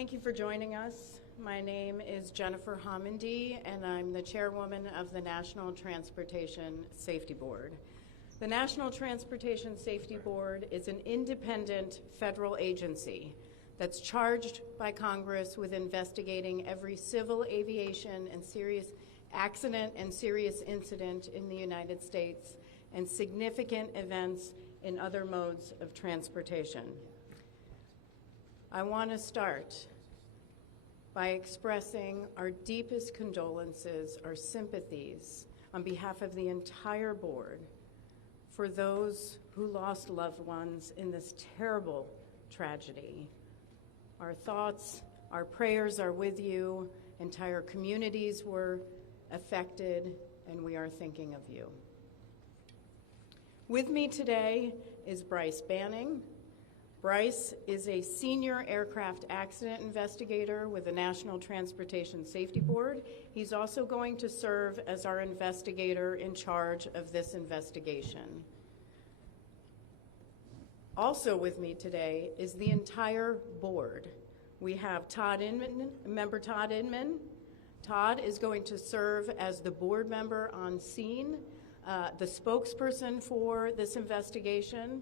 Thank you for joining us. My name is Jennifer Homendy, and I'm the chairwoman of the National Transportation Safety Board. The National Transportation Safety Board is an independent federal agency that's charged by Congress with investigating every civil aviation and serious accident and serious incident in the United States and significant events in other modes of transportation. I want to start by expressing our deepest condolences, our sympathies on behalf of the entire board for those who lost loved ones in this terrible tragedy. Our thoughts, our prayers are with you. Entire communities were affected, and we are thinking of you. With me today is Bryce Banning. Bryce is a senior aircraft accident investigator with the National Transportation Safety Board. He's also going to serve as our investigator in charge of this investigation. Also with me today is the entire board. We have Todd Inman, member Todd Inman. Todd is going to serve as the board member on scene, the spokesperson for this investigation.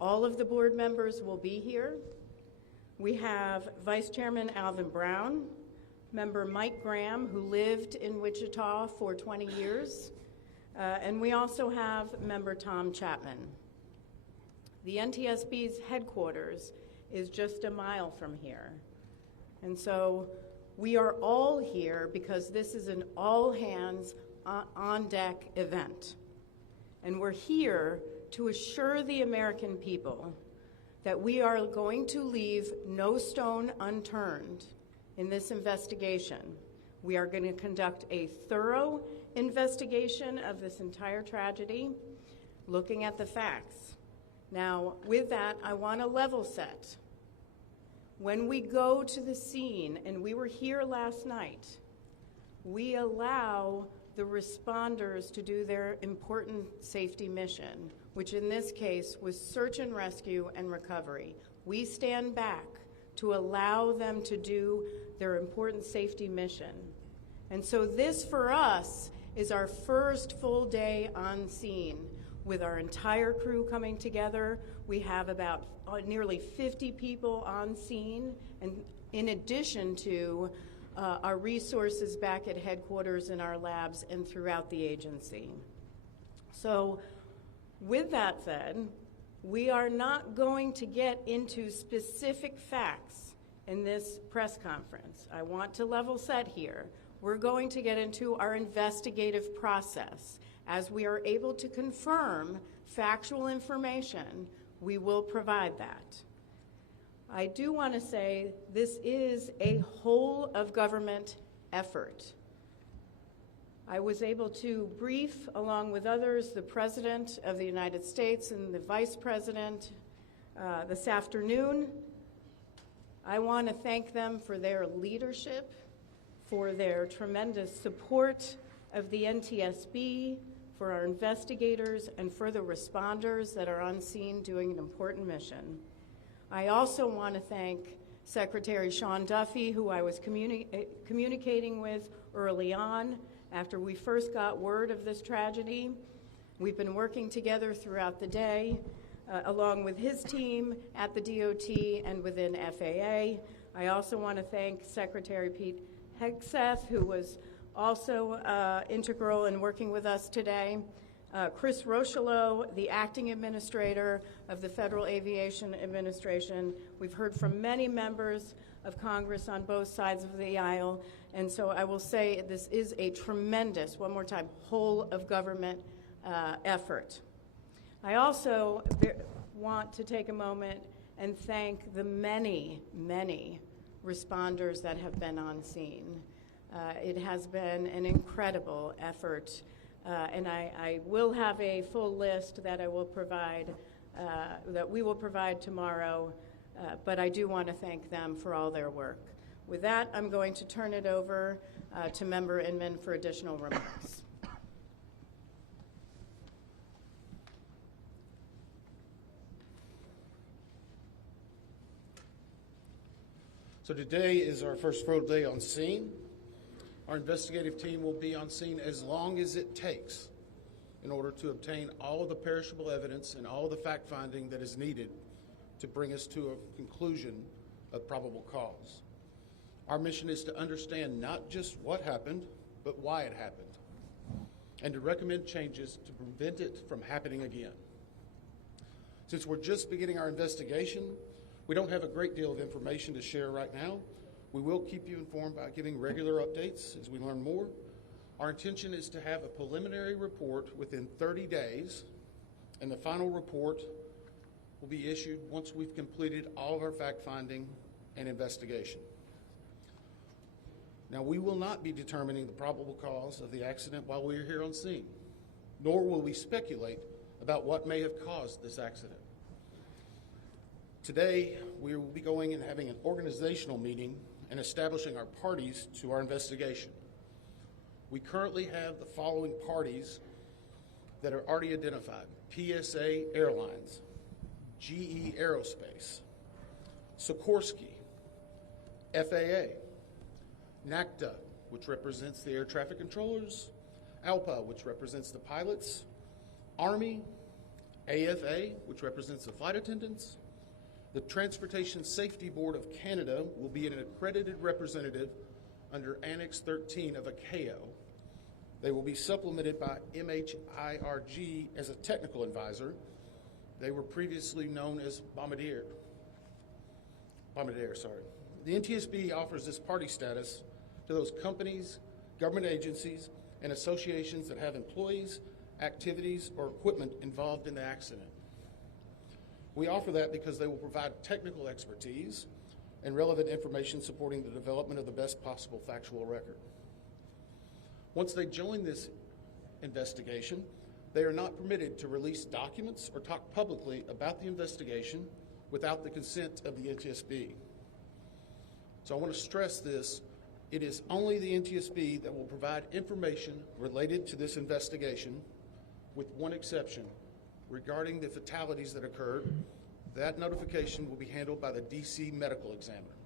All of the board members will be here. We have Vice Chairman Alvin Brown, member Mike Graham, who lived in Wichita for 20 years, and we also have member Tom Chapman. The NTSB's headquarters is just a mile from here, and so we are all here because this is an all-hands on-deck event, and we're here to assure the American people that we are going to leave no stone unturned in this investigation. We are going to conduct a thorough investigation of this entire tragedy, looking at the facts. Now, with that, I want to level set. When we go to the scene, and we were here last night, we allow the responders to do their important safety mission, which in this case was search and rescue and recovery. We stand back to allow them to do their important safety mission. And so this for us is our first full day on scene with our entire crew coming together. We have about nearly 50 people on scene, and in addition to our resources back at headquarters in our labs and throughout the agency. So with that said, we are not going to get into specific facts in this press conference. I want to level set here. We're going to get into our investigative process. As we are able to confirm factual information, we will provide that. I do want to say this is a whole of government effort. I was able to brief, along with others, the President of the United States and the Vice President this afternoon. I want to thank them for their leadership, for their tremendous support of the NTSB, for our investigators, and for the responders that are on scene doing an important mission. I also want to thank Secretary Sean Duffy, who I was communicating with early on after we first got word of this tragedy. We've been working together throughout the day, along with his team at the DOT and within FAA. I also want to thank Secretary Pete Hegseth, who was also integral in working with us today. Chris Rocheleau, the acting administrator of the Federal Aviation Administration. We've heard from many members of Congress on both sides of the aisle, and so I will say this is a tremendous, one more time, whole of government effort. I also want to take a moment and thank the many, many responders that have been on scene. It has been an incredible effort. And I will have a full list that I will provide, that we will provide tomorrow, but I do want to thank them for all their work. With that, I'm going to turn it over to Member Inman for additional remarks. So today is our first full day on scene. Our investigative team will be on scene as long as it takes in order to obtain all of the perishable evidence and all of the fact-finding that is needed to bring us to a conclusion of probable cause. Our mission is to understand not just what happened, but why it happened, and to recommend changes to prevent it from happening again. Since we're just beginning our investigation, we don't have a great deal of information to share right now. We will keep you informed by giving regular updates as we learn more. Our intention is to have a preliminary report within 30 days, and the final report will be issued once we've completed all of our fact-finding and investigation. Now, we will not be determining the probable cause of the accident while we are here on scene, nor will we speculate about what may have caused this accident. Today, we will be going and having an organizational meeting and establishing our parties to our investigation. We currently have the following parties that are already identified: PSA Airlines, GE Aerospace, Sikorsky, FAA, NACTA, which represents the air traffic controllers, ALPA, which represents the pilots, Army, AFA, which represents the flight attendants. The Transportation Safety Board of Canada will be an accredited representative under Annex 13 of ICAO. They will be supplemented by MHIRG as a technical advisor. They were previously known as midair. The NTSB offers this party status to those companies, government agencies, and associations that have employees, activities, or equipment involved in the accident. We offer that because they will provide technical expertise and relevant information supporting the development of the best possible factual record. Once they join this investigation, they are not permitted to release documents or talk publicly about the investigation without the consent of the NTSB. So I want to stress this. It is only the NTSB that will provide information related to this investigation, with one exception. Regarding the fatalities that occurred, that notification will be handled by the DC medical examiner.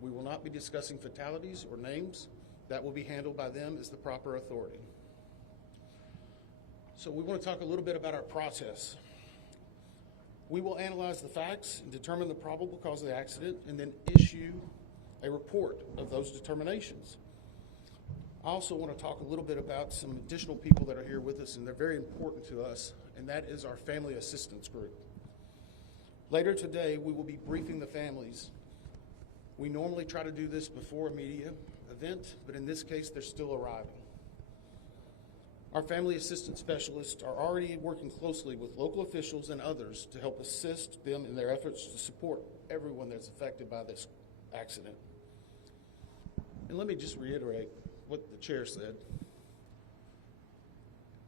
We will not be discussing fatalities or names. That will be handled by them as the proper authority. So we want to talk a little bit about our process. We will analyze the facts and determine the probable cause of the accident, and then issue a report of those determinations. I also want to talk a little bit about some additional people that are here with us, and they're very important to us, and that is our family assistance group. Later today, we will be briefing the families. We normally try to do this before a media event, but in this case, they're still arriving. Our family assistance specialists are already working closely with local officials and others to help assist them in their efforts to support everyone that's affected by this accident. And let me just reiterate what the chair said.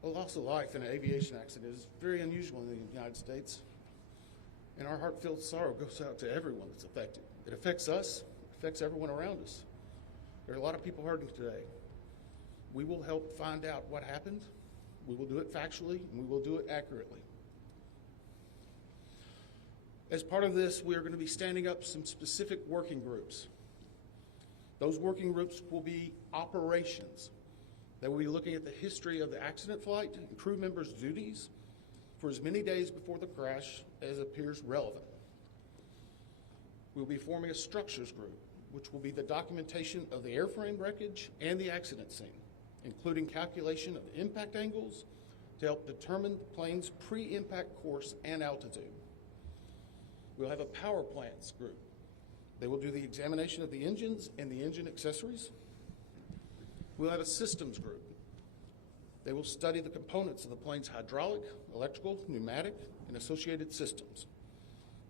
A loss of life in an aviation accident is very unusual in the United States, and our heartfelt sorrow goes out to everyone that's affected. It affects us, it affects everyone around us. There are a lot of people hurting today. We will help find out what happened. We will do it factually, and we will do it accurately. As part of this, we are going to be standing up some specific working groups. Those working groups will be operations. They will be looking at the history of the accident flight and crew members' duties for as many days before the crash as appears relevant. We'll be forming a structures group, which will be the documentation of the airframe wreckage and the accident scene, including calculation of impact angles to help determine the plane's pre-impact course and altitude. We'll have a power plants group. They will do the examination of the engines and the engine accessories. We'll have a systems group. They will study the components of the plane's hydraulic, electrical, pneumatic, and associated systems,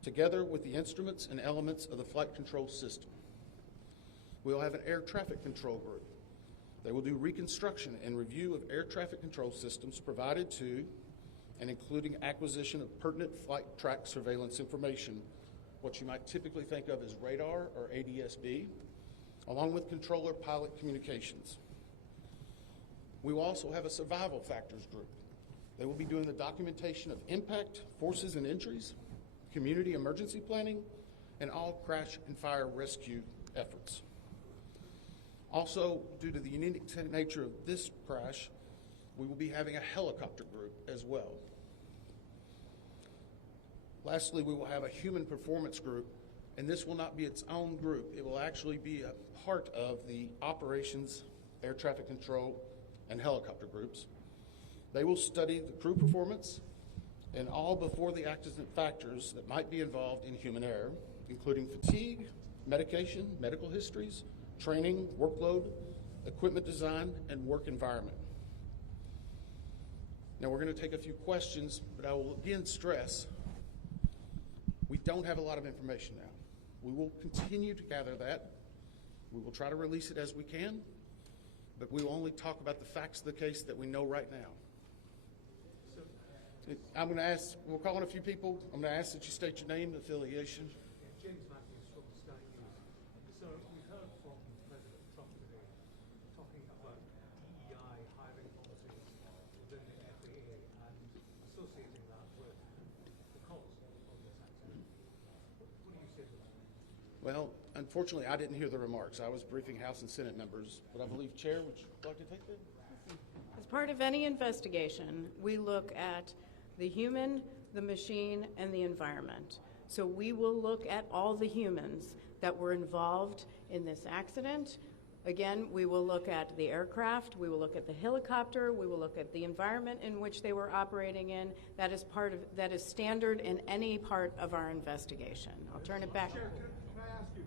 together with the instruments and elements of the flight control system. We'll have an air traffic control group. They will do reconstruction and review of air traffic control systems provided to and including acquisition of pertinent flight track surveillance information, what you might typically think of as radar or ADSB, along with controller pilot communications. We will also have a survival factors group. They will be doing the documentation of impact, forces and injuries, community emergency planning, and all crash and fire rescue efforts. Also, due to the unique nature of this crash, we will be having a helicopter group as well. Lastly, we will have a human performance group, and this will not be its own group. It will actually be a part of the operations, air traffic control, and helicopter groups. They will study the crew performance and all before the accident factors that might be involved in human error, including fatigue, medication, medical histories, training, workload, equipment design, and work environment. Now we're going to take a few questions, but I will again stress, we don't have a lot of information now. We will continue to gather that. We will try to release it as we can, but we will only talk about the facts of the case that we know right now. I'm going to ask, we're calling a few people. I'm going to ask that you state your name and affiliation. James Matthews from the Sky News. So we've heard from President Trump today talking about DEI hiring policies within the FAA and associating that with the cause of this accident. What do you say to that? Well, unfortunately, I didn't hear the remarks. I was briefing House and Senate members, but I believe, Chair, would you like to take that? As part of any investigation, we look at the human, the machine, and the environment. So we will look at all the humans that were involved in this accident. Again, we will look at the aircraft, we will look at the helicopter, we will look at the environment in which they were operating in. That is standard in any part of our investigation. I'll turn it back. Chair, can I ask you,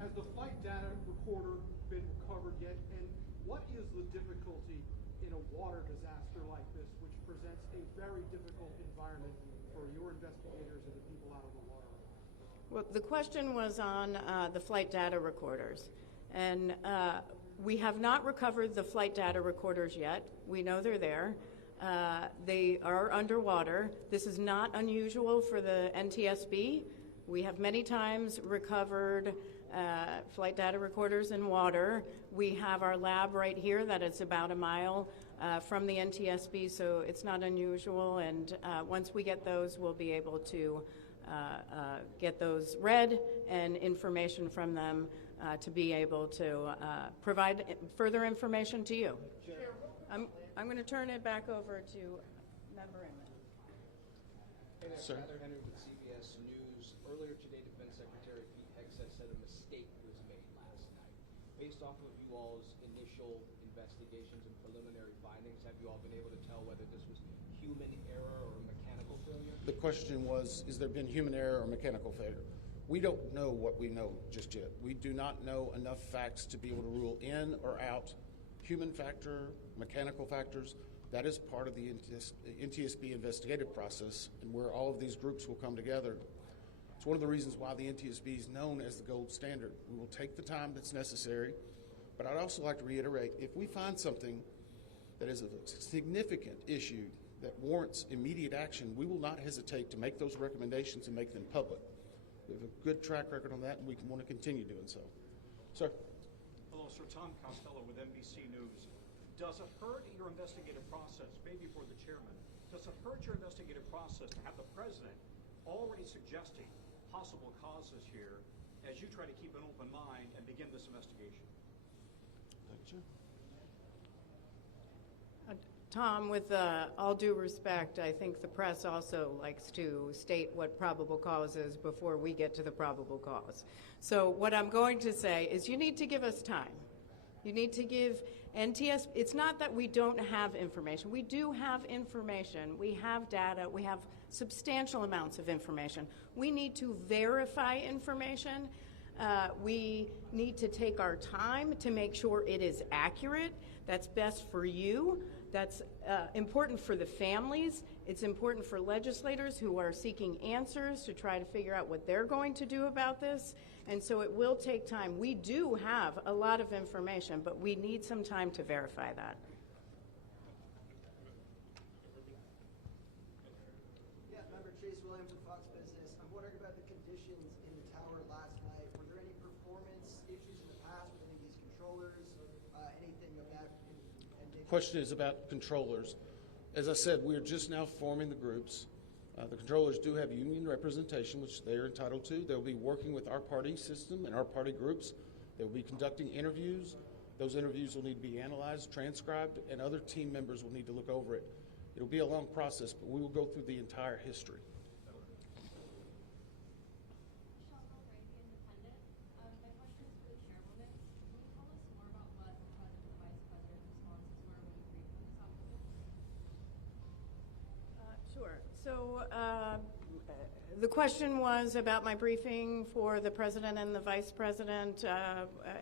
has the flight data recorder been recovered yet? And what is the difficulty in a water disaster like this, which presents a very difficult environment for your investigators and the people out of the water? Well, the question was on the flight data recorders. And we have not recovered the flight data recorders yet. We know they're there. They are underwater. This is not unusual for the NTSB. We have many times recovered flight data recorders in water. We have our lab right here that it's about a mile from the NTSB, so it's not unusual. And once we get those, we'll be able to get those read and information from them to be able to provide further information to you. I'm going to turn it back over to Member Inman. Hey there, Sir. Tyler Henry with CBS News. Earlier today, Defense Secretary Pete Hegseth said a mistake was made last night. Based off of you all's initial investigations and preliminary findings, have you all been able to tell whether this was human error or mechanical failure? The question was, is there been human error or mechanical failure? We don't know what we know just yet. We do not know enough facts to be able to rule in or out human factor, mechanical factors. That is part of the NTSB investigative process and where all of these groups will come together. It's one of the reasons why the NTSB is known as the gold standard. We will take the time that's necessary, but I'd also like to reiterate, if we find something that is a significant issue that warrants immediate action, we will not hesitate to make those recommendations and make them public. We have a good track record on that, and we want to continue doing so. Sir. Hello, Sir. Tom Costello with NBC News. Does it hurt your investigative process, maybe for the chairman, does it hurt your investigative process to have the president already suggesting possible causes here as you try to keep an open mind and begin this investigation? Tom, with all due respect, I think the press also likes to state what probable cause is before we get to the probable cause. So what I'm going to say is you need to give us time. You need to give NTSB, it's not that we don't have information. We do have information. We have data. We have substantial amounts of information. We need to verify information. We need to take our time to make sure it is accurate. That's best for you. That's important for the families. It's important for legislators who are seeking answers to try to figure out what they're going to do about this. And so it will take time. We do have a lot of information, but we need some time to verify that. Yeah, Member Chase Williams of Fox Business. I'm wondering about the conditions in the tower last night. Were there any performance issues in the past with any of these controllers, anything of that? Question is about controllers. As I said, we're just now forming the groups. The controllers do have union representation, which they are entitled to. They'll be working with our party system and our party groups. They'll be conducting interviews. Those interviews will need to be analyzed, transcribed, and other team members will need to look over it. It'll be a long process, but we will go through the entire history. Sure. So the question was about my briefing for the president and the vice president.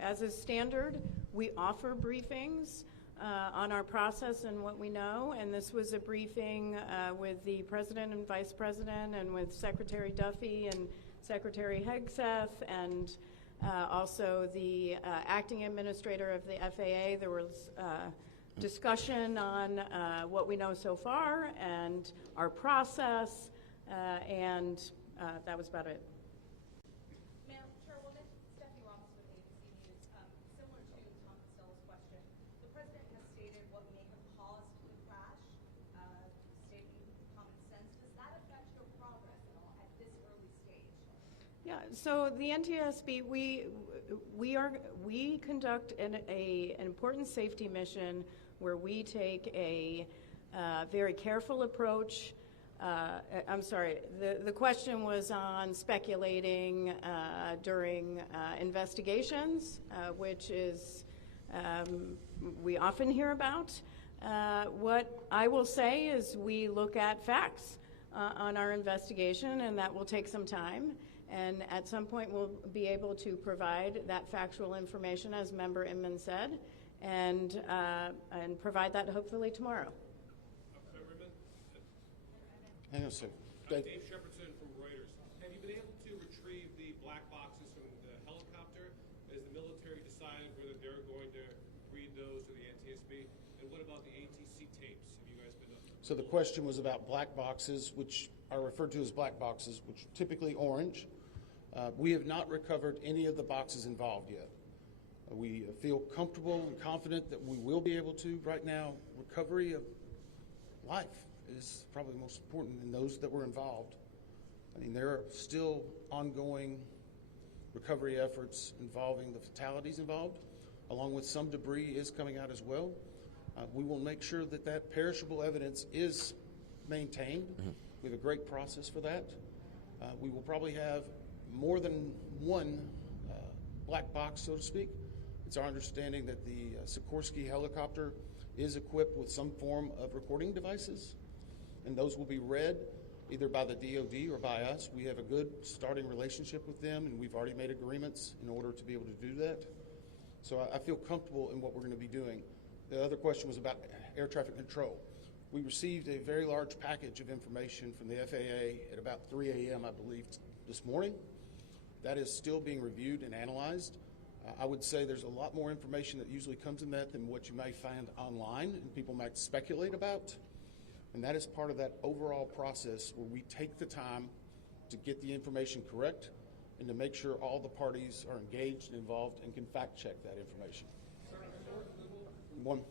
As is standard, we offer briefings on our process and what we know, and this was a briefing with the president and vice president and with Secretary Duffy and Secretary Hegseth and also the acting administrator of the FAA. There was discussion on what we know so far and our process, and that was about it. Ma'am, Chairwoman, Stephanie Ramos with ABC News. Similar to Tom Costello's question, the president has stated what may have caused the crash, stating common sense. Does that affect your progress at all at this early stage? Yeah, so the NTSB, we conduct an important safety mission where we take a very careful approach. I'm sorry, the question was on speculating during investigations, which is we often hear about. What I will say is we look at facts on our investigation, and that will take some time. And at some point, we'll be able to provide that factual information, as Member Inman said, and provide that hopefully tomorrow. Hang on a second. Dave Shepardson from Reuters. Have you been able to retrieve the black boxes from the helicopter? Has the military decided whether they're going to read those to the NTSB? And what about the ATC tapes? Have you guys been up? So the question was about black boxes, which are referred to as black boxes, which are typically orange. We have not recovered any of the boxes involved yet. We feel comfortable and confident that we will be able to. Right now, recovery of life is probably the most important in those that were involved. I mean, there are still ongoing recovery efforts involving the fatalities involved, along with some debris is coming out as well. We will make sure that that perishable evidence is maintained. Mm-hmm. We have a great process for that. We will probably have more than one black box, so to speak. It's our understanding that the Sikorsky helicopter is equipped with some form of recording devices, and those will be read either by the DoD or by us. We have a good starting relationship with them, and we've already made agreements in order to be able to do that. So I feel comfortable in what we're going to be doing. The other question was about air traffic control. We received a very large package of information from the FAA at about 3 a.m., I believe, this morning. That is still being reviewed and analyzed. I would say there's a lot more information that usually comes in that than what you may find online and people might speculate about. And that is part of that overall process where we take the time to get the information correct and to make sure all the parties are engaged and involved and can fact check that information. One.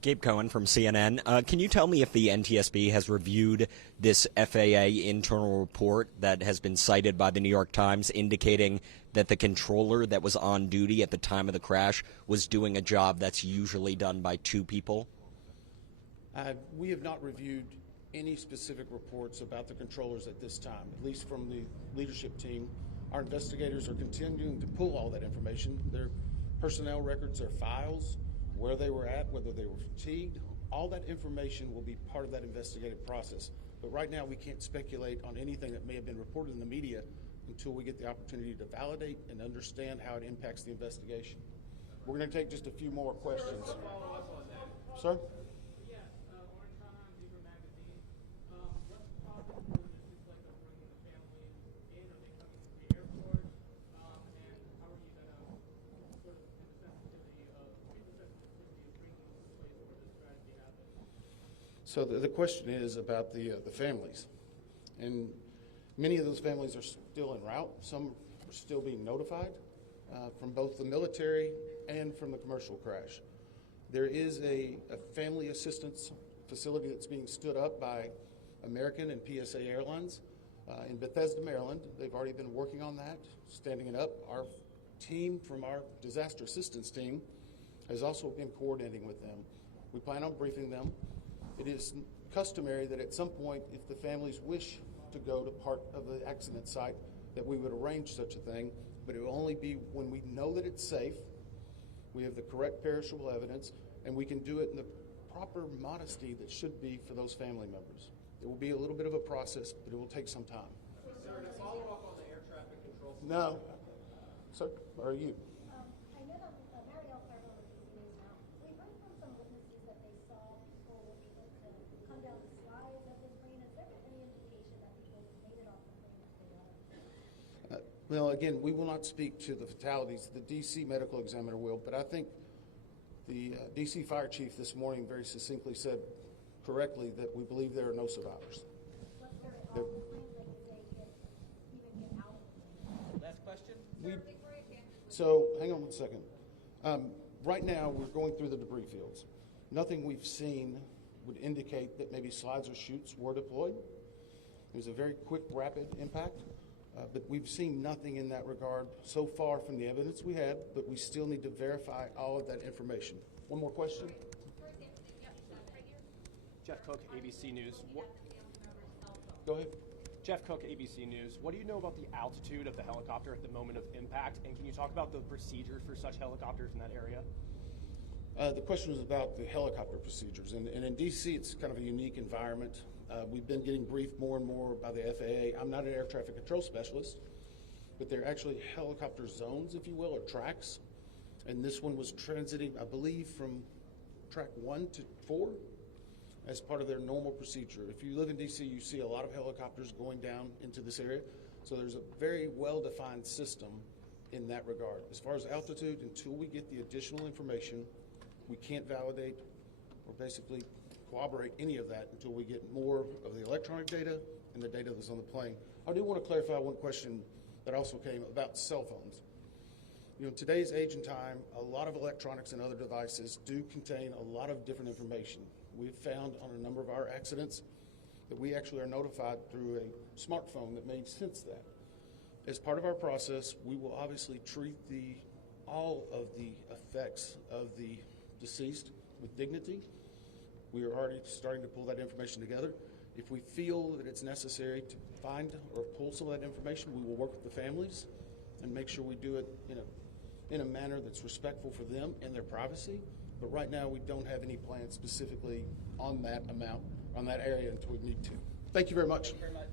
Gabe Cohen from CNN. Can you tell me if the NTSB has reviewed this FAA internal report that has been cited by the New York Times indicating that the controller that was on duty at the time of the crash was doing a job that's usually done by two people? We have not reviewed any specific reports about the controllers at this time, at least from the leadership team. Our investigators are continuing to pull all that information, their personnel records, their files, where they were at, whether they were fatigued. All that information will be part of that investigative process. But right now we can't speculate on anything that may have been reported in the media until we get the opportunity to validate and understand how it impacts the investigation. We're going to take just a few more questions. Sir? Yes, Orange County Beaver Magazine. What's the process for logistics like of bringing the families in? Are they coming to the airport? And how are you going to sort of get the sensitivity of bringing them to the place where this tragedy happened? So the question is about the families. And many of those families are still en route. Some are still being notified from both the military and from the commercial crash. There is a family assistance facility that's being stood up by American and PSA Airlines in Bethesda, Maryland. They've already been working on that, standing it up. Our team from our disaster assistance team has also been coordinating with them. We plan on briefing them. It is customary that at some point, if the families wish to go to part of the accident site, that we would arrange such a thing, but it will only be when we know that it's safe, we have the correct perishable evidence, and we can do it in the proper modesty that should be for those family members. It will be a little bit of a process, but it will take some time. Sir, to follow up on the air traffic control. No. Sir, or are you? I know that Marielle Carville with DC News now. We've heard from some witnesses that they saw people able to come down the slides of the plane. Has there been any indication that people made it off the plane if they are? Well, again, we will not speak to the fatalities. The D.C. medical examiner will, but I think the D.C. fire chief this morning very succinctly said correctly that we believe there are no survivors. What's their off the plane? Like, did they even get out of the plane? Last question? So, hang on one second. Right now, we're going through the debris fields. Nothing we've seen would indicate that maybe slides or chutes were deployed. It was a very quick, rapid impact, but we've seen nothing in that regard so far from the evidence we had, but we still need to verify all of that information. One more question? Jeff Cook, ABC News. Go ahead. Jeff Cook, ABC News. What do you know about the altitude of the helicopter at the moment of impact? And can you talk about the procedures for such helicopters in that area? The question was about the helicopter procedures. And in D.C., it's kind of a unique environment. We've been getting briefed more and more by the FAA. I'm not an air traffic control specialist, but they're actually helicopter zones, if you will, or tracks. And this one was transiting, I believe, from track 1 to 4 as part of their normal procedure. If you live in D.C., you see a lot of helicopters going down into this area. So there's a very well-defined system in that regard. As far as altitude, until we get the additional information, we can't validate or basically corroborate any of that until we get more of the electronic data and the data that's on the plane. I do want to clarify one question that also came about cell phones. You know, in today's age and time, a lot of electronics and other devices do contain a lot of different information. We've found on a number of our accidents that we actually are notified through a smartphone that may sense that. As part of our process, we will obviously treat all of the effects of the deceased with dignity. We are already starting to pull that information together. If we feel that it's necessary to find or pull some of that information, we will work with the families and make sure we do it in a manner that's respectful for them and their privacy. But right now, we don't have any plans specifically on that amount, on that area until we need to. Thank you very much. Thank you very much.